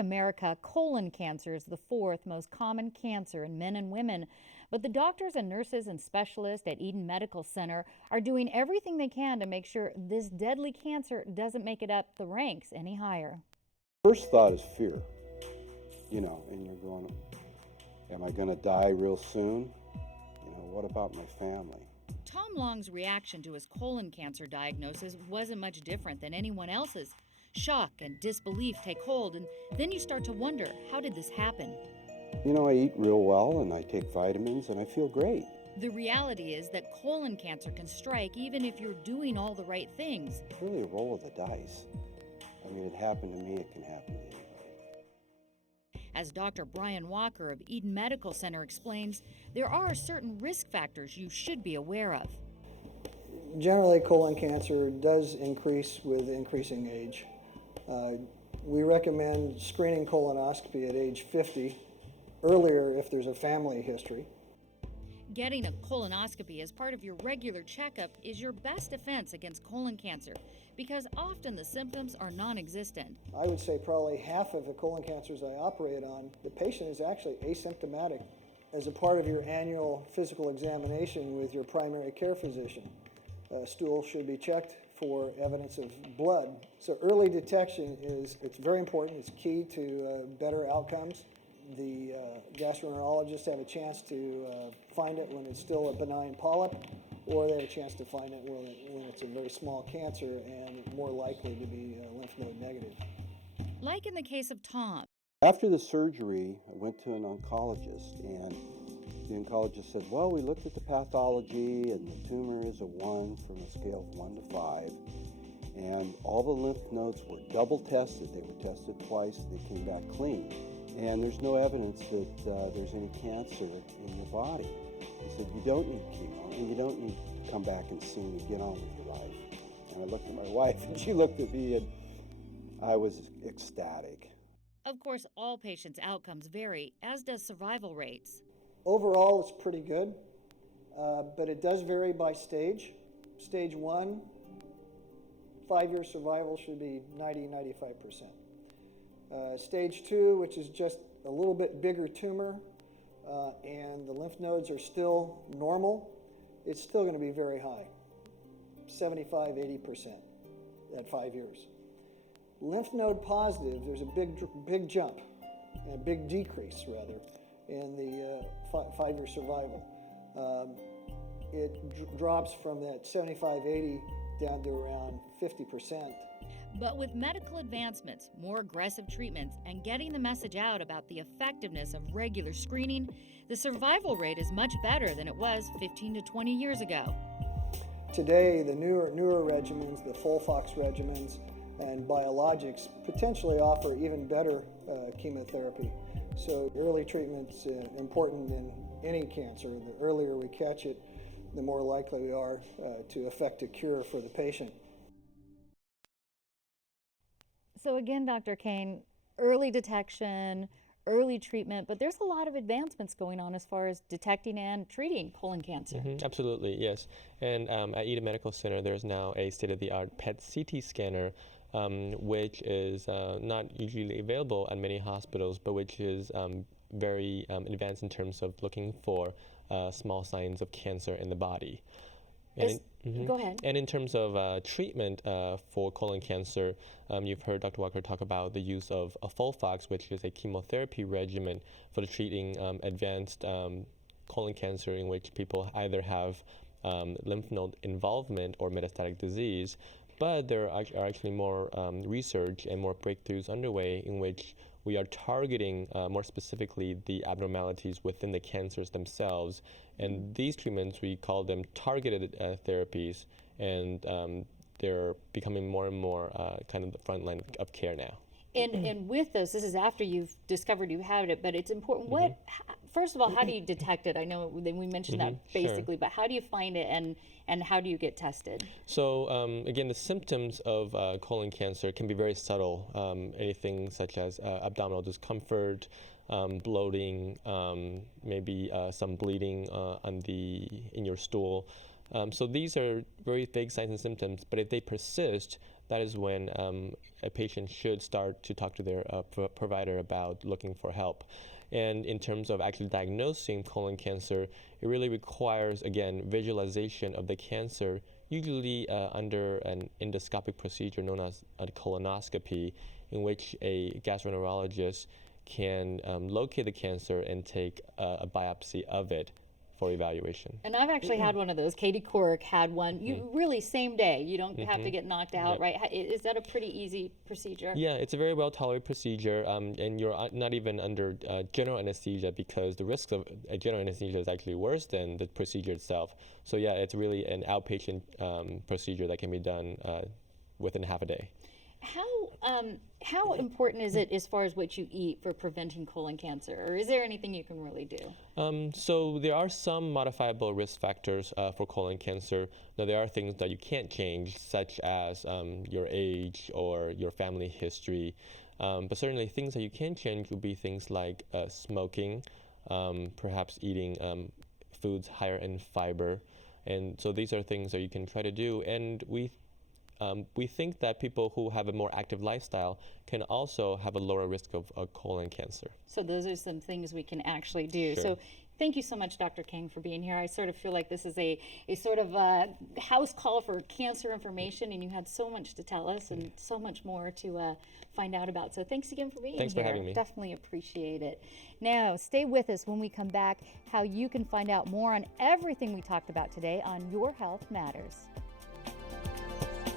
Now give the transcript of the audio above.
America, colon cancer is the fourth most common cancer in men and women. But the doctors and nurses and specialists at Eden Medical Center are doing everything they can to make sure this deadly cancer doesn't make it up the ranks any higher. First thought is fear, and you're going, am I going to die real soon? What about my family? Tom Long's reaction to his colon cancer diagnosis wasn't much different than anyone else's. Shock and disbelief take hold, and then you start to wonder, how did this happen? I eat real well, and I take vitamins, and I feel great. The reality is that colon cancer can strike even if you're doing all the right things. It's really a roll of the dice. It happened to me, it can happen to anybody. As Dr. Brian Walker of Eden Medical Center explains, there are certain risk factors you should be aware of. Generally, colon cancer does increase with increasing age. We recommend screening colonoscopy at age 50, earlier if there's a family history. Getting a colonoscopy as part of your regular checkup is your best defense against colon cancer because often the symptoms are non-existent. I would say probably half of the colon cancers I operate on, the patient is actually asymptomatic. As a part of your annual physical examination with your primary care physician, stool should be checked for evidence of blood. So early detection it's very important. It's key to better outcomes. The gastroenterologists have a chance to find it when it's still a benign polyp, or they have a chance to find it when it's a very small cancer and more likely to be lymph node negative. Like in the case of Tom. After the surgery, I went to an oncologist, and the oncologist said, well, we looked at the pathology, and the tumor is a 1 from a scale of 1 to 5. And all the lymph nodes were double tested. They were tested twice, and they came back clean. And there's no evidence that there's any cancer in your body. He said, you don't need chemo, and you don't need to come back and see me. Get on with your life. And I looked at my wife, and she looked at me, and I was ecstatic. Of course, all patients' outcomes vary, as does survival rates. Overall, it's pretty good, but it does vary by stage. Stage 1, 5-year survival should be 90-95%. Stage 2, which is just a little bit bigger tumor, and the lymph nodes are still normal, it's still going to be very high, 75-80% at 5 years. Lymph node positive, there's a big jump, and a big decrease, rather, in the 5-year survival. It drops from that 75-80 down to around 50%. But with medical advancements, more aggressive treatments, and getting the message out about the effectiveness of regular screening, the survival rate is much better than it was 15 to 20 years ago. Today, the newer regimens, the FOLFOX regimens, and biologics potentially offer even better chemotherapy. So early treatment's important in any cancer. The earlier we catch it, the more likely we are to effect a cure for the patient. So again, Dr. Kane, early detection, early treatment, but there's a lot of advancements going on as far as detecting and treating colon cancer. Absolutely, yes. And at Eden Medical Center, there's now a state-of-the-art PET-CT scanner, which is not usually available at many hospitals, but which is very advanced in terms of looking for small signs of cancer in the body. Go ahead. And in terms of treatment for colon cancer, you've heard Dr. Walker talk about the use of FOLFOX, which is a chemotherapy regimen for treating advanced colon cancer in which people either have lymph node involvement or metastatic disease. But there are actually more research and more breakthroughs underway in which we are targeting more specifically the abnormalities within the cancers themselves. And these treatments, we call them targeted therapies, and they're becoming more and more kind of the front line of care now. And with those, this is after you've discovered you have it, but it's important. First of all, how do you detect it? I know we mentioned that basically, but how do you find it and how do you get tested? So again, the symptoms of colon cancer can be very subtle. Anything such as abdominal discomfort, bloating, maybe some bleeding in your stool. So these are very vague signs and symptoms, but if they persist, that is when a patient should start to talk to their provider about looking for help. And in terms of actually diagnosing colon cancer, it really requires, again, visualization of the cancer, usually under an endoscopic procedure known as a colonoscopy, in which a gastroenterologist can locate the cancer and take a biopsy of it for evaluation. And I've actually had one of those. Katie Cork had one. You really same day. You don't have to get knocked out, right? Is that a pretty easy procedure? Yeah, it's a very well tolerated procedure, and you're not even under general anesthesia, because the risk of general anesthesia is actually worse than the procedure itself. So yeah, it's really an outpatient procedure that can be done within half a day. How important is it as far as what you eat for preventing colon cancer, or is there anything you can really do? So there are some modifiable risk factors for colon cancer. Now, there are things that you can't change, such as your age or your family history. But certainly things that you can change would be things like smoking, perhaps eating foods higher in fiber. And so these are things that you can try to do. And we think that people who have a more active lifestyle can also have a lower risk of colon cancer. So those are some things we can actually do. Sure. So thank you so much, Dr. King, for being here. I sort of feel like this is a sort of a house call for cancer information, and you had so much to tell us and so much more to find out about. So thanks again for being Thanks here. for having me. Definitely appreciate it. Now, stay with us when we come back, how you can find out more on everything we talked about today on Your Health Matters.